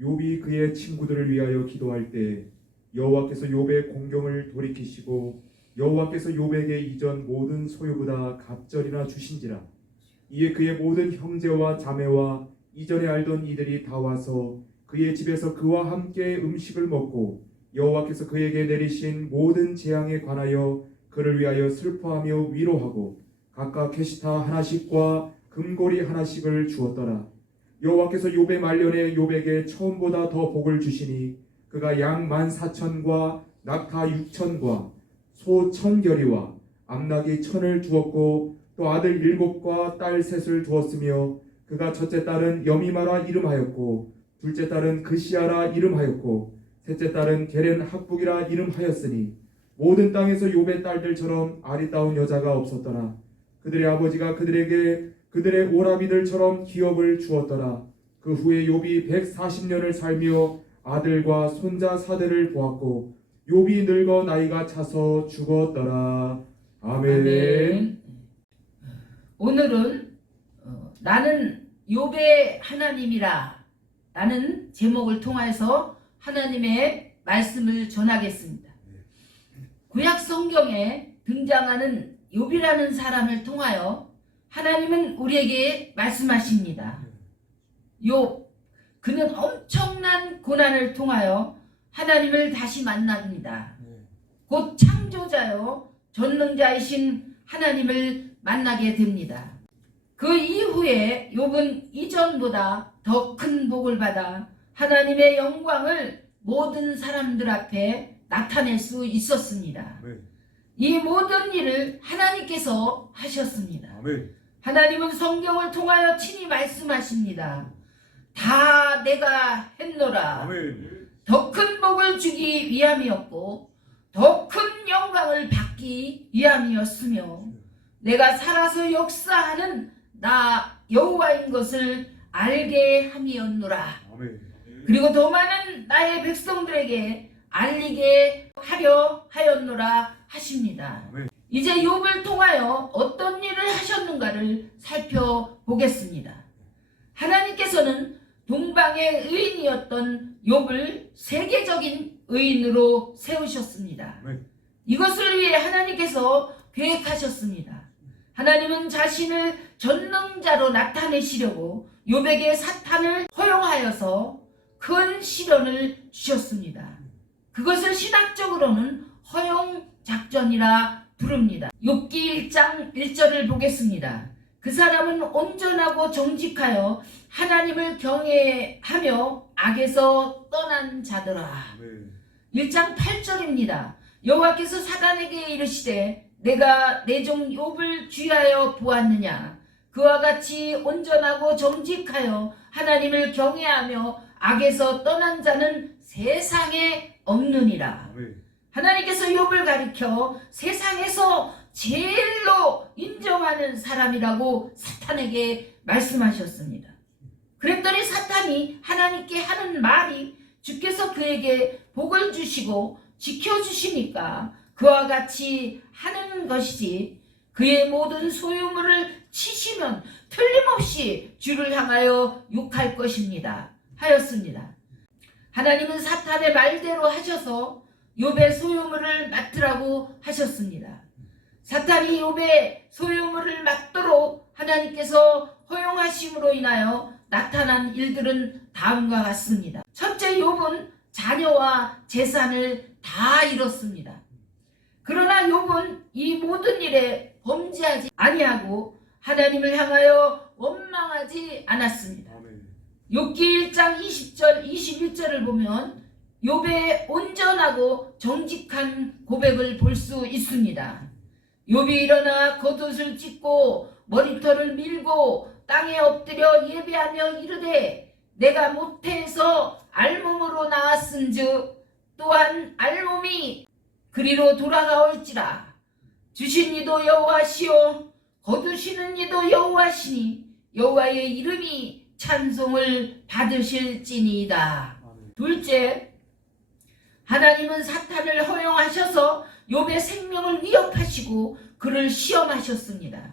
욥이 그의 친구들을 위하여 기도할 때 여호와께서 욥의 공경을 돌이키시고 여호와께서 욥에게 이전 모든 소유보다 갑절이나 주신지라. 이에 그의 모든 형제와 자매와 이전에 알던 이들이 다 와서 그의 집에서 그와 함께 음식을 먹고 여호와께서 그에게 내리신 모든 재앙에 관하여 그를 위하여 슬퍼하며 위로하고 각각 게시타 하나씩과 금고리 하나씩을 주었더라. 여호와께서 욥의 말년에 욥에게 처음보다 더 복을 주시니 그가 양 14,000과 낙타 6,000과 소 1,000결이와 암낙이 1,000을 주었고 또 아들 7과 딸 3을 두었으며 그가 첫째 딸은 여미마라 이름하였고 둘째 딸은 그시아라 이름하였고 셋째 딸은 게렌 학북이라 이름하였으니 모든 땅에서 욥의 딸들처럼 아리따운 여자가 없었더라. 그들의 아버지가 그들에게 그들의 오라비들처럼 기업을 주었더라. 그 후에 욥이 140년을 살며 아들과 손자 사대를 보았고 욥이 늙어 나이가 차서 죽었더라. 아멘. 아멘. 오늘은 나는 욥의 하나님이라 라는 제목을 통해서 하나님의 말씀을 전하겠습니다. 구약 성경에 등장하는 욥이라는 사람을 통하여 하나님은 우리에게 말씀하십니다. 욥, 그는 엄청난 고난을 통하여 하나님을 다시 만납니다. 곧 창조자요 전능자이신 하나님을 만나게 됩니다. 그 이후에 욥은 이전보다 더 큰 복을 받아 하나님의 영광을 모든 사람들 앞에 나타낼 수 있었습니다. 이 모든 일을 하나님께서 하셨습니다. 하나님은 성경을 통하여 친히 말씀하십니다. 다 내가 했노라. 더 큰 복을 주기 위함이었고 더 큰 영광을 받기 위함이었으며 내가 살아서 역사하는 나 여호와인 것을 알게 함이었노라. 그리고 더 많은 나의 백성들에게 알리게 하려 하였노라 하십니다. 이제 욥을 통하여 어떤 일을 하셨는가를 살펴보겠습니다. 하나님께서는 동방의 의인이었던 욥을 세계적인 의인으로 세우셨습니다. 이것을 위해 하나님께서 계획하셨습니다. 하나님은 자신을 전능자로 나타내시려고 욥에게 사탄을 허용하여서 큰 시련을 주셨습니다. 그것을 신학적으로는 허용작전이라 부릅니다. 욥기 1장 1절을 보겠습니다. 그 사람은 온전하고 정직하여 하나님을 경외하며 악에서 떠난 자더라. 1장 8절입니다. 여호와께서 사단에게 이르시되 내가 내 종 욥을 귀하여 보았느냐. 그와 같이 온전하고 정직하여 하나님을 경외하며 악에서 떠난 자는 세상에 없느니라. 하나님께서 욥을 가리켜 세상에서 제일로 인정하는 사람이라고 사탄에게 말씀하셨습니다. 그랬더니 사탄이 하나님께 하는 말이 주께서 그에게 복을 주시고 지켜주시니까 그와 같이 하는 것이지 그의 모든 소유물을 치시면 틀림없이 주를 향하여 욕할 것입니다 하였습니다. 하나님은 사탄의 말대로 하셔서 욥의 소유물을 맡으라고 하셨습니다. 사탄이 욥의 소유물을 맡도록 하나님께서 허용하심으로 인하여 나타난 일들은 다음과 같습니다. 첫째, 욥은 자녀와 재산을 다 잃었습니다. 그러나 욥은 이 모든 일에 범죄하지 아니하고 하나님을 향하여 원망하지 않았습니다. 욥기 1장 20절 21절을 보면 욥의 온전하고 정직한 고백을 볼 수 있습니다. 욥이 일어나 겉옷을 찢고 머리털을 밀고 땅에 엎드려 예배하며 이르되 내가 모태에서 알몸으로 나왔은즉 또한 알몸이 그리로 돌아가올지라. 주신 이도 여호와시오 거두시는 이도 여호와시니 여호와의 이름이 찬송을 받으실지니이다. 둘째, 하나님은 사탄을 허용하셔서 욥의 생명을 위협하시고 그를 시험하셨습니다.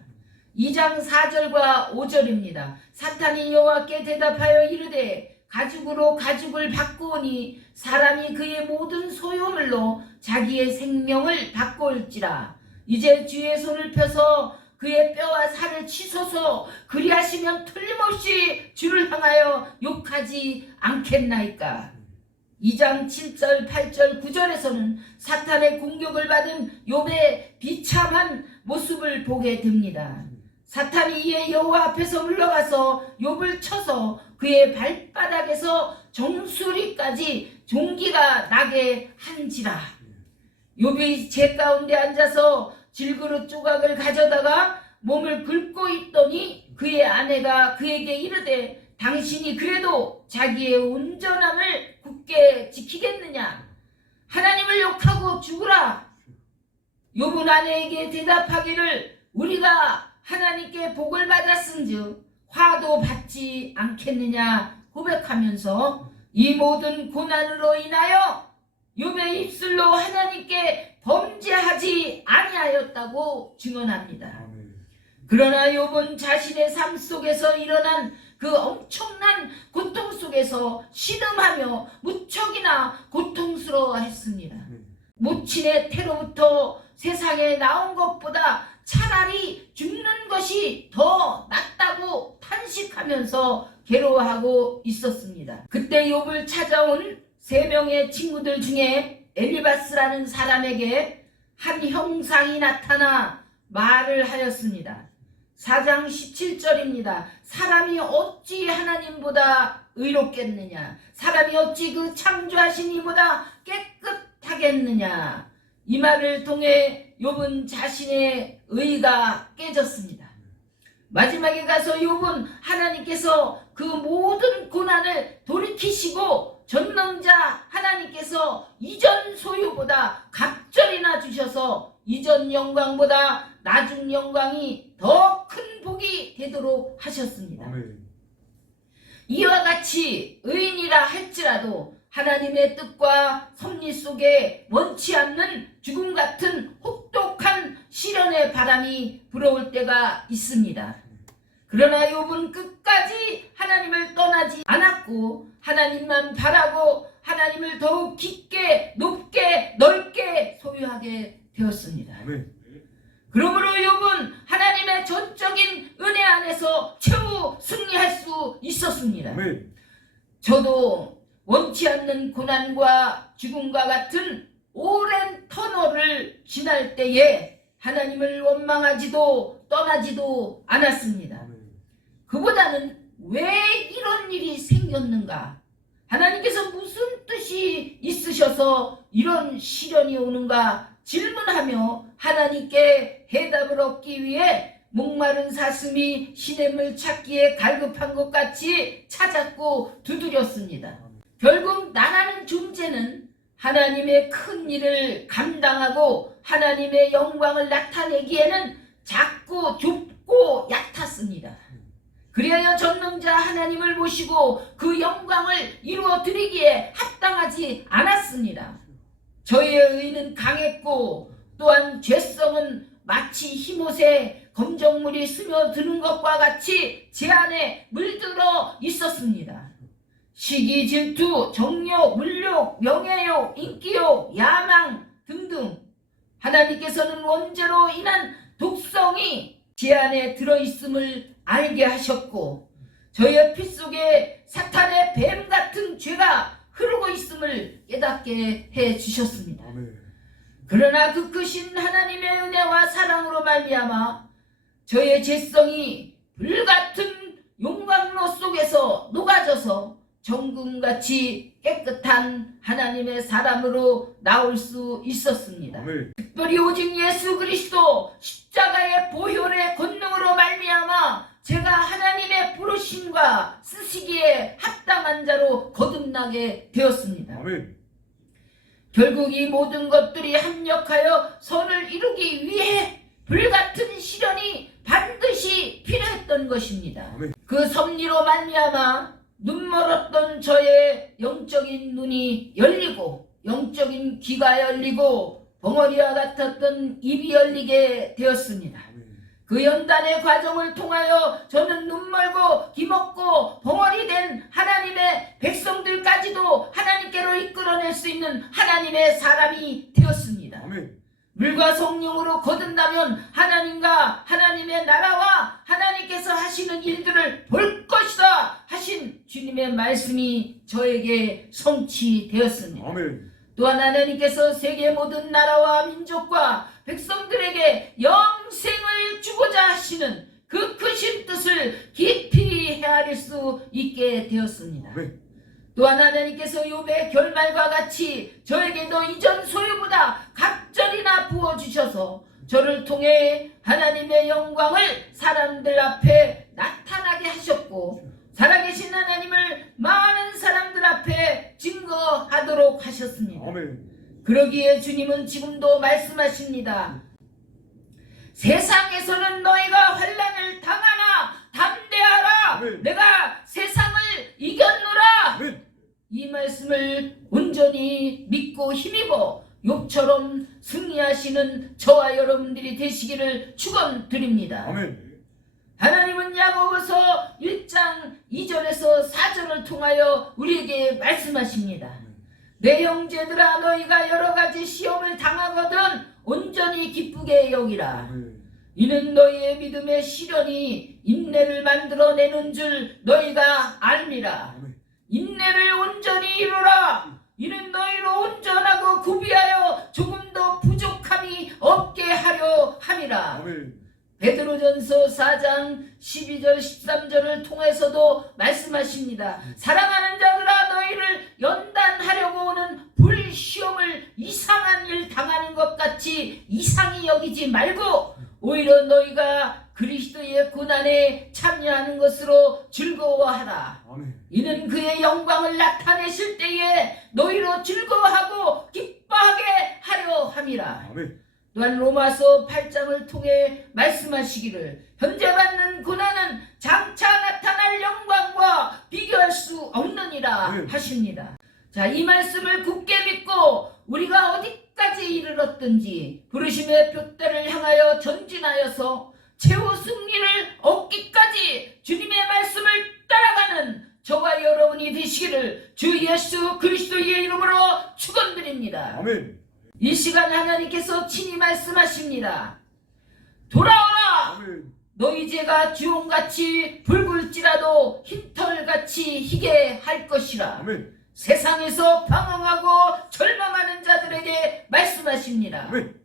2장 4절과 5절입니다. 사탄이 여호와께 대답하여 이르되 가죽으로 가죽을 바꾸오니 사람이 그의 모든 소유물로 자기의 생명을 바꾸올지라. 이제 주의 손을 펴서 그의 뼈와 살을 치소서. 그리하시면 틀림없이 주를 향하여 욕하지 않겠나이까. 2장 7절 8절 9절에서는 사탄의 공격을 받은 욥의 비참한 모습을 보게 됩니다. 사탄이 이에 여호와 앞에서 물러가서 욥을 쳐서 그의 발바닥에서 정수리까지 종기가 나게 한지라. 욥이 재 가운데 앉아서 질그릇 조각을 가져다가 몸을 긁고 있더니 그의 아내가 그에게 이르되 당신이 그래도 자기의 온전함을 굳게 지키겠느냐? 하나님을 욕하고 죽으라. 욥은 아내에게 대답하기를 우리가 하나님께 복을 받았은즉 화도 받지 않겠느냐 고백하면서 이 모든 고난으로 인하여 욥의 입술로 하나님께 범죄하지 아니하였다고 증언합니다. 그러나 욥은 자신의 삶 속에서 일어난 그 엄청난 고통 속에서 신음하며 무척이나 고통스러워했습니다. 모친의 태로부터 세상에 나온 것보다 차라리 죽는 것이 더 낫다고 탄식하면서 괴로워하고 있었습니다. 그때 욥을 찾아온 3명의 친구들 중에 엘리바스라는 사람에게 한 형상이 나타나 말을 하였습니다. 4장 17절입니다. 사람이 어찌 하나님보다 의롭겠느냐? 사람이 어찌 그 창조하신 이보다 깨끗하겠느냐? 이 말을 통해 욥은 자신의 의가 깨졌습니다. 마지막에 가서 욥은 하나님께서 그 모든 고난을 돌이키시고 전능자 하나님께서 이전 소유보다 갑절이나 주셔서 이전 영광보다 나중 영광이 더 큰 복이 되도록 하셨습니다. 이와 같이 의인이라 할지라도 하나님의 뜻과 섭리 속에 원치 않는 죽음 같은 혹독한 시련의 바람이 불어올 때가 있습니다. 그러나 욥은 끝까지 하나님을 떠나지 않았고 하나님만 바라고 하나님을 더욱 깊게 높게 넓게 소유하게 되었습니다. 그러므로 욥은 하나님의 전적인 은혜 안에서 최후 승리할 수 있었습니다. 저도 원치 않는 고난과 죽음과 같은 오랜 터널을 지날 때에 하나님을 원망하지도 떠나지도 않았습니다. 그보다는 왜 이런 일이 생겼는가? 하나님께서 무슨 뜻이 있으셔서 이런 시련이 오는가 질문하며 하나님께 해답을 얻기 위해 목마른 사슴이 시냇물 찾기에 갈급한 것 같이 찾았고 두드렸습니다. 결국 나라는 존재는 하나님의 큰 일을 감당하고 하나님의 영광을 나타내기에는 작고 좁고 얕았습니다. 그리하여 전능자 하나님을 모시고 그 영광을 이루어 드리기에 합당하지 않았습니다. 저희의 의는 강했고 또한 죄성은 마치 히못에 검정물이 스며드는 것과 같이 제 안에 물들어 있었습니다. 시기, 질투, 정욕, 물욕, 명예욕, 인기욕, 야망 등등 하나님께서는 원죄로 인한 독성이 제 안에 들어있음을 알게 하셨고 저희의 피 속에 사탄의 뱀 같은 죄가 흐르고 있음을 깨닫게 해 주셨습니다. 그러나 그 크신 하나님의 은혜와 사랑으로 말미암아 저의 죄성이 불같은 용광로 속에서 녹아져서 정금같이 깨끗한 하나님의 사람으로 나올 수 있었습니다. 특별히 오직 예수 그리스도 십자가의 보혈의 권능으로 말미암아 제가 하나님의 부르심과 쓰시기에 합당한 자로 거듭나게 되었습니다. 결국 이 모든 것들이 합력하여 선을 이루기 위해 불같은 시련이 반드시 필요했던 것입니다. 그 섭리로 말미암아 눈멀었던 저의 영적인 눈이 열리고 영적인 귀가 열리고 벙어리와 같았던 입이 열리게 되었습니다. 그 연단의 과정을 통하여 저는 눈멀고 기먹고 벙어리 된 하나님의 백성들까지도 하나님께로 이끌어낼 수 있는 하나님의 사람이 되었습니다. 아멘. 물과 성령으로 거듭나면 하나님과 하나님의 나라와 하나님께서 하시는 일들을 볼 것이다 하신 주님의 말씀이 저에게 성취되었습니다. 아멘. 또한 하나님께서 세계 모든 나라와 민족과 백성들에게 영생을 주고자 하시는 그 크신 뜻을 깊이 헤아릴 수 있게 되었습니다. 아멘. 또한 하나님께서 욥의 결말과 같이 저에게도 이전 소유보다 갑절이나 부어주셔서 저를 통해 하나님의 영광을 사람들 앞에 나타나게 하셨고 살아계신 하나님을 많은 사람들 앞에 증거하도록 하셨습니다. 아멘. 그러기에 주님은 지금도 말씀하십니다. 세상에서는 너희가 환난을 당하나 담대하라. 아멘. 내가 세상을 이겼노라. 아멘. 이 말씀을 온전히 믿고 힘입어 욥처럼 승리하시는 저와 여러분들이 되시기를 축원드립니다. 아멘. 하나님은 야고보서 1장 2절에서 4절을 통하여 우리에게 말씀하십니다. 내 형제들아 너희가 여러 가지 시험을 당하거든 온전히 기쁘게 여기라. 아멘. 이는 너희의 믿음의 시련이 인내를 만들어내는 줄 너희가 알미라. 아멘. 인내를 온전히 이루라. 이는 너희로 온전하고 구비하여 조금도 부족함이 없게 하려 함이라. 아멘. 베드로전서 4장 12절 13절을 통해서도 말씀하십니다. 사랑하는 자들아 너희를 연단하려고 오는 불시험을 이상한 일 당하는 것 같이 이상히 여기지 말고 오히려 너희가 그리스도의 고난에 참여하는 것으로 즐거워하라. 아멘. 이는 그의 영광을 나타내실 때에 너희로 즐거워하고 기뻐하게 하려 함이라. 아멘. 또한 로마서 8장을 통해 말씀하시기를 현재 받는 고난은 장차 나타날 영광과 비교할 수 없느니라 네. 하십니다. 자, 이 말씀을 굳게 믿고 우리가 어디까지 이르렀든지 부르심의 둯대를 향하여 전진하여서 최후 승리를 얻기까지 주님의 말씀을 따라가는 저와 여러분이 되시기를 주 예수 그리스도의 이름으로 축원드립니다. 아멘. 이 시간 하나님께서 친히 말씀하십니다. 돌아오라. 아멘. 너희 죄가 주홍같이 붉을지라도 흰털같이 희게 할 것이라. 아멘. 세상에서 방황하고 절망하는 자들에게 말씀하십니다. 아멘.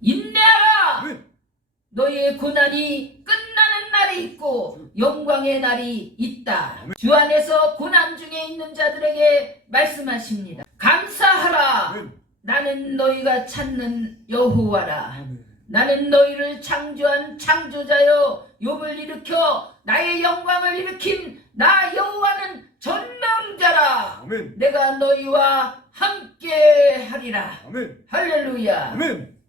인내하라. 아멘. 너희의 고난이 끝나는 날이 있고 영광의 날이 있다. 주 안에서 고난 중에 있는 자들에게 말씀하십니다. 감사하라. 아멘. 나는 너희가 찾는 여호와라. 아멘. 나는 너희를 창조한 창조자여 욥을 일으켜 나의 영광을 일으킨 나 여호와는 전능자라. 아멘. 내가 너희와 함께 하리라. 아멘. 할렐루야. 아멘.